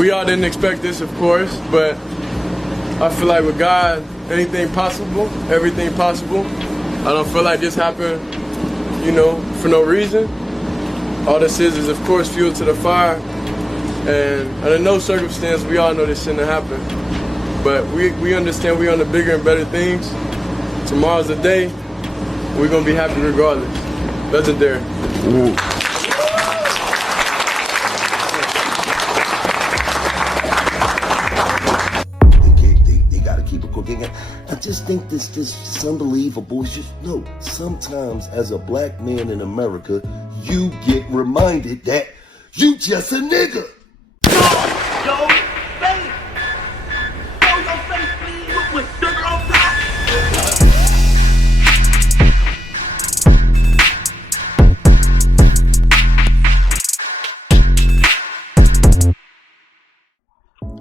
We all didn't expect this, of course, but I feel like with God, anything possible, everything possible. I don't feel like this happened, you know, for no reason. All this is of course, fuel to the fire. And under no circumstance, we all know this shouldn't have happened. But we understand we're on the bigger and better things. Tomorrow's the day. We're going to be happy regardless. Legendary. Ooh. They got to keep it cooking. I just think this is unbelievable. It's just, no, sometimes as a black man in America, you get reminded that you just a nigga. Yo, face! Show your face, please, with sugar on top!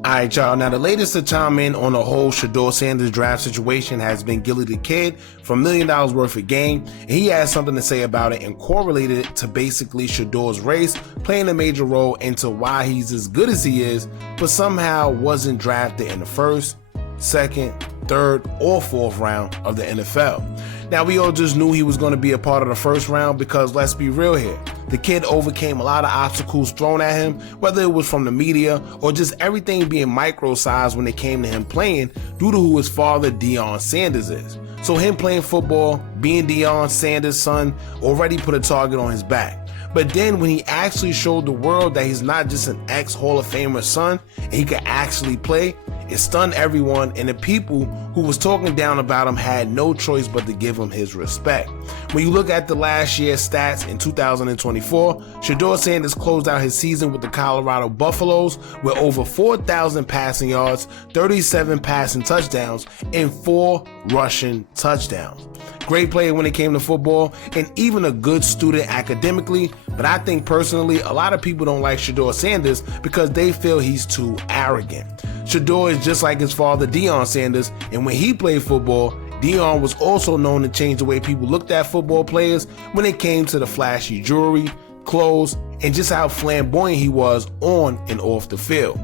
Alright, y'all. Now, the latest to chime in on the whole Shedeur Sanders draft situation has been Gillie the Kid from $1 Million Worth of Game. And he has something to say about it and correlated it to basically Shedeur's race playing a major role into why he's as good as he is, but somehow wasn't drafted in the first, second, third, or fourth round of the NFL. Now, we all just knew he was going to be a part of the first round because, let's be real here, the kid overcame a lot of obstacles thrown at him, whether it was from the media or just everything being micro-sized when it came to him playing due to who his father, Deion Sanders, is. So him playing football, being Deion Sanders' son, already put a target on his back. But then when he actually showed the world that he's not just an ex-Hall of Famer son and he could actually play, it stunned everyone, and the people who was talking down about him had no choice but to give him his respect. When you look at the last year's stats in 2024, Shedeur Sanders closed out his season with the Colorado Buffaloes with over 4,000 passing yards, 37 passing touchdowns, and 4 rushing touchdowns. Great player when it came to football, and even a good student academically, but I think personally a lot of people don't like Shedeur Sanders because they feel he's too arrogant. Shedeur is just like his father, Deion Sanders, and when he played football, Deion was also known to change the way people looked at football players when it came to the flashy jewelry, clothes, and just how flamboyant he was on and off the field.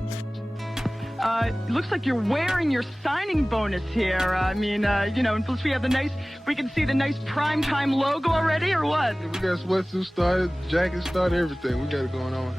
Looks like you're wearing your signing bonus here. You know, and plus we can see the nice primetime logo already, or what? We got sweatsuits started, jackets started, everything. We got it going on.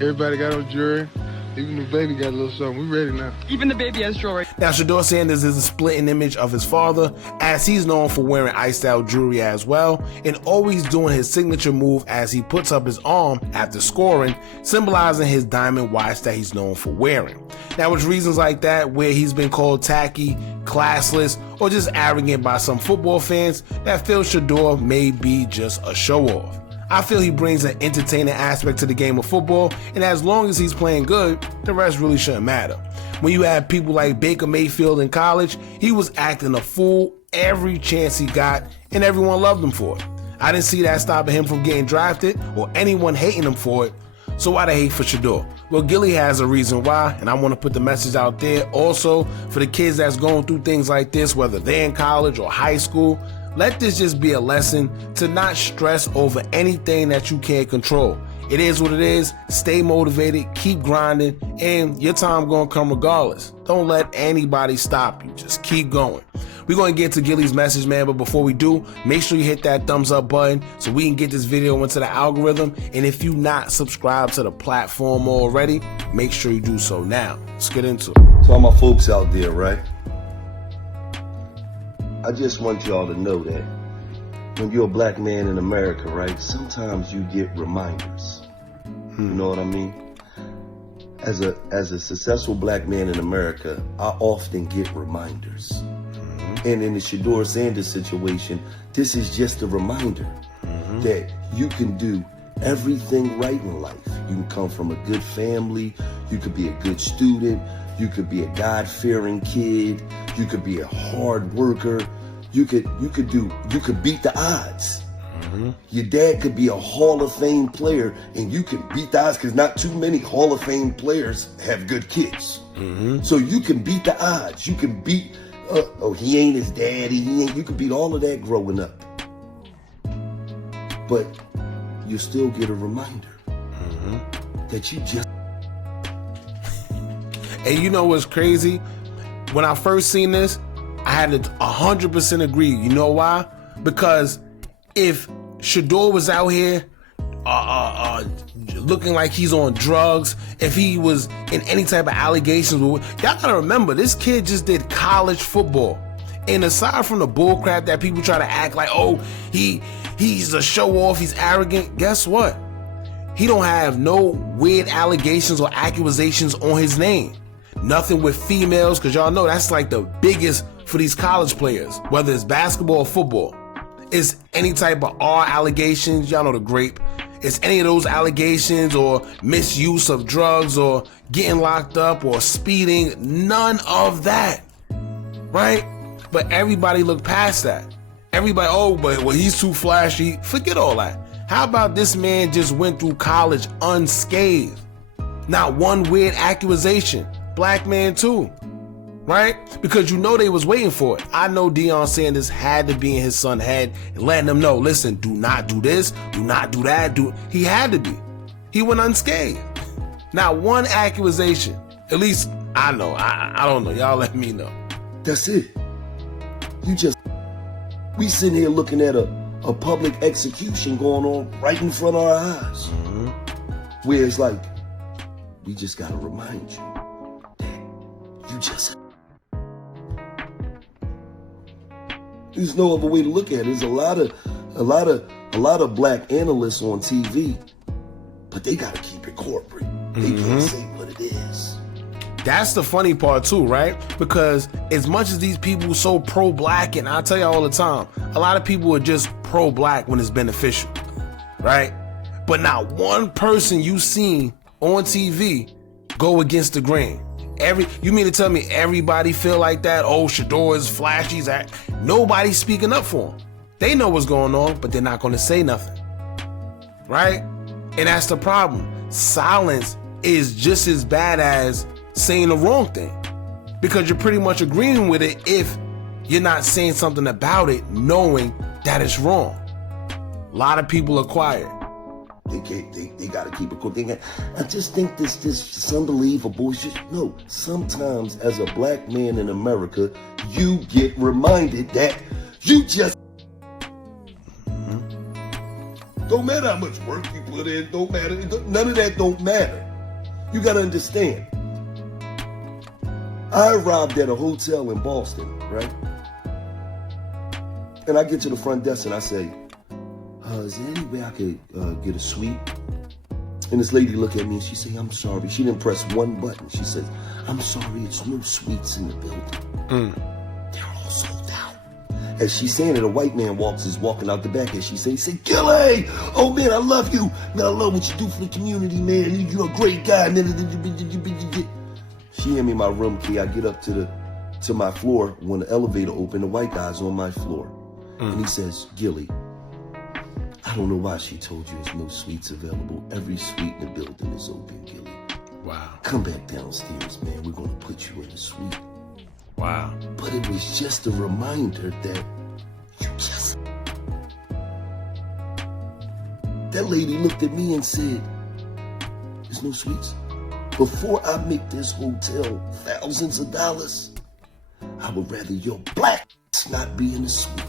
Everybody got on jewelry. Even the baby got a little something. We ready now. Even the baby has jewelry. Now, Shedeur Sanders is a splitting image of his father, as he's known for wearing iced out jewelry as well, and always doing his signature move as he puts up his arm after scoring, symbolizing his diamond watch that he's known for wearing. Now, with reasons like that, where he's been called tacky, classless, or just arrogant by some football fans that feel Shedeur may be just a show-off. I feel he brings an entertaining aspect to the game of football, and as long as he's playing good, the rest really shouldn't matter. When you have people like Baker Mayfield in college, he was acting a fool every chance he got, and everyone loved him for it. I didn't see that stopping him from getting drafted or anyone hating him for it. So why the hate for Shedeur? Well, Gillie has a reason why, and I want to put the message out there also for the kids that's going through things like this, whether they're in college or high school. Let this just be a lesson to not stress over anything that you can't control. It is what it is. Stay motivated, keep grinding, and your time gonna come regardless. Don't let anybody stop you. Just keep going. We're gonna get to Gillie's message, man, but before we do, make sure you hit that thumbs up button so we can get this video into the algorithm. And if you not subscribed to the platform already, make sure you do so now. Let's get into it. To all my folks out there, right? I just want y'all to know that when you're a black man in America, right, sometimes you get reminders. You know what I mean? As a successful black man in America, I often get reminders. And in the Shedeur Sanders situation, this is just a reminder that you can do everything right in life. You can come from a good family, you could be a good student, you could be a God-fearing kid, you could be a hard worker, you could beat the odds. Your dad could be a Hall of Fame player and you can beat the odds because not too many Hall of Fame players have good kids. So you can beat the odds. You can beat, he ain't his daddy, you can beat all of that growing up. But you still get a reminder that you just And you know what's crazy? When I first seen this, I had to 100% agree. You know why? Because if Shedeur was out here looking like he's on drugs, if he was in any type of allegations, y'all gotta remember, this kid just did college football. And aside from the bullcrap that people try to act like, oh, he's a show off, he's arrogant, guess what? He don't have no weird allegations or accusations on his name. Nothing with females, because y'all know that's like the biggest for these college players, whether it's basketball or football. It's any type of R allegations, y'all know the grape. It's any of those allegations or misuse of drugs or getting locked up or speeding, none of that, right? But everybody looked past that. Everybody, oh, but well, he's too flashy. Forget all that. How about this man just went through college unscathed? Not one weird accusation. Black man too, right? Because you know they was waiting for it. I know Deion Sanders had to be in his son's head and letting them know, listen, do not do this, do not do that. He had to be. He went unscathed. Not one accusation. At least I know. I don't know. Y'all let me know. That's it. We sitting here looking at a public execution going on right in front of our eyes. Mm-hmm. Where it's like, we just gotta remind you that you just. There's no other way to look at it. There's a lot of black analysts on TV, but they gotta keep it corporate. They can't say what it is. That's the funny part too, right? Because as much as these people so pro-black, and I tell you all the time, a lot of people are just pro-black when it's beneficial, right? But not one person you seen on TV go against the grain. You mean to tell me everybody feel like that? Oh, Shedeur is flashy. Nobody's speaking up for him. They know what's going on, but they're not going to say nothing, right? And that's the problem. Silence is just as bad as saying the wrong thing, because you're pretty much agreeing with it if you're not saying something about it, knowing that it's wrong. A lot of people are quiet. They gotta keep it quick. I just think this unbelievable shit. No, sometimes as a black man in America, you get reminded that you just don't matter how much work you put in, don't matter. None of that don't matter. You gotta understand. I arrived at a hotel in Boston, right? And I get to the front desk and I say, is there any way I could get a suite? And this lady looked at me and she said, I'm sorry. She didn't press one button. She said, I'm sorry, it's no suites in the building. They're all sold out. As she's saying it, a white man is walking out the back and she says, Gillie, oh man, I love you. Man, I love what you do for the community, man. You're a great guy. She hand me my room key. I get up to my floor. When the elevator opened, the white guy's on my floor. And he says, Gillie, I don't know why she told you there's no suites available. Every suite in the building is open, Gillie. Wow. Come back downstairs, man. We're going to put you in the suite. Wow. But it was just a reminder that you just... That lady looked at me and said, there's no suites. Before I make this hotel thousands of dollars, I would rather your black not be in the suite.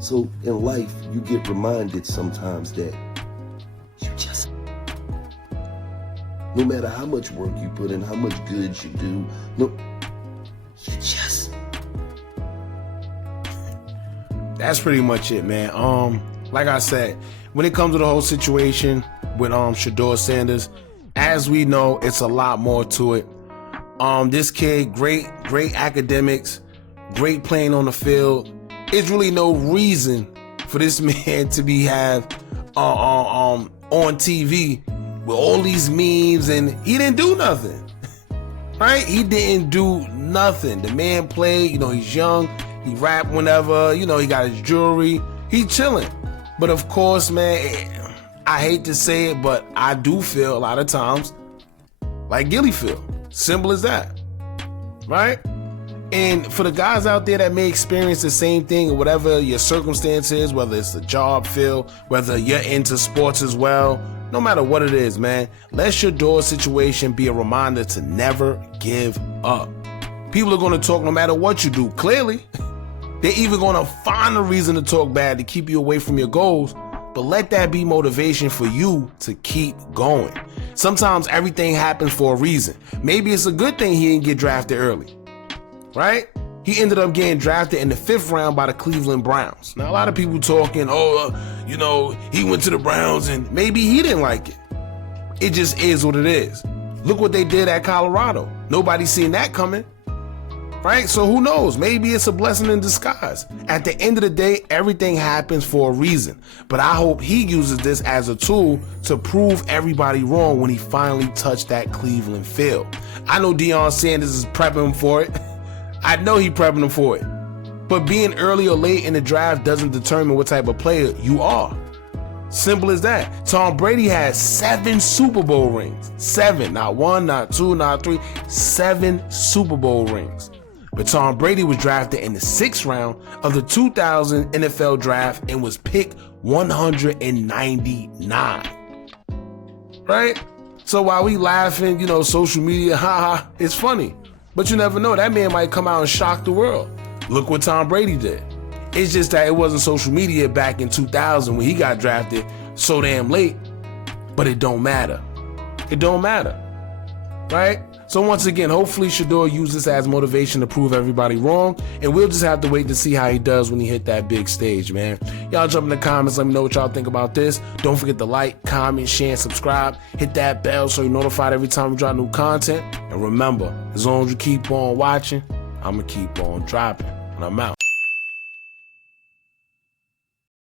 So in life, you get reminded sometimes that you just, no matter how much work you put in, how much good you do, you just. That's pretty much it, man. Like I said, when it comes to the whole situation with Shedeur Sanders, as we know, it's a lot more to it. This kid, great academics, great playing on the field. It's really no reason for this man to be on TV with all these memes, and he didn't do nothing, right? He didn't do nothing. The man played, he's young, he rap whenever, he got his jewelry, he chilling. But of course, man, I hate to say it, but I do feel a lot of times like Gillie feel. Simple as that, right? And for the guys out there that may experience the same thing, or whatever your circumstance is, whether it's the job field, whether you're into sports as well, no matter what it is, man, let Shedeur situation be a reminder to never give up. People are going to talk no matter what you do, clearly. They're even going to find a reason to talk bad to keep you away from your goals, but let that be motivation for you to keep going. Sometimes everything happens for a reason. Maybe it's a good thing he didn't get drafted early, right? He ended up getting drafted in the 5th round by the Cleveland Browns. Now, a lot of people talking, he went to the Browns and maybe he didn't like it. It just is what it is. Look what they did at Colorado. Nobody's seen that coming, right? So who knows? Maybe it's a blessing in disguise. At the end of the day, everything happens for a reason. But I hope he uses this as a tool to prove everybody wrong when he finally touched that Cleveland field. I know Deion Sanders is prepping him for it. I know he prepping him for it. But being early or late in the draft doesn't determine what type of player you are. Simple as that. Tom Brady has 7 Super Bowl rings. 7, not 1, not 2, not 3, 7 Super Bowl rings. But Tom Brady was drafted in the 6th round of the 2000 NFL draft and was picked 199. Right? So while we laughing, social media, haha, it's funny. But you never know, that man might come out and shock the world. Look what Tom Brady did. It's just that it wasn't social media back in 2000 when he got drafted so damn late. But it don't matter. It don't matter. Right? So once again, hopefully Shedeur uses this as motivation to prove everybody wrong. And we'll just have to wait to see how he does when he hit that big stage, man. Y'all jump in the comments. Let me know what y'all think about this. Don't forget to like, comment, share, and subscribe. Hit that bell so you're notified every time we drop new content. And remember, as long as you keep on watching, I'm going to keep on dropping. And I'm out.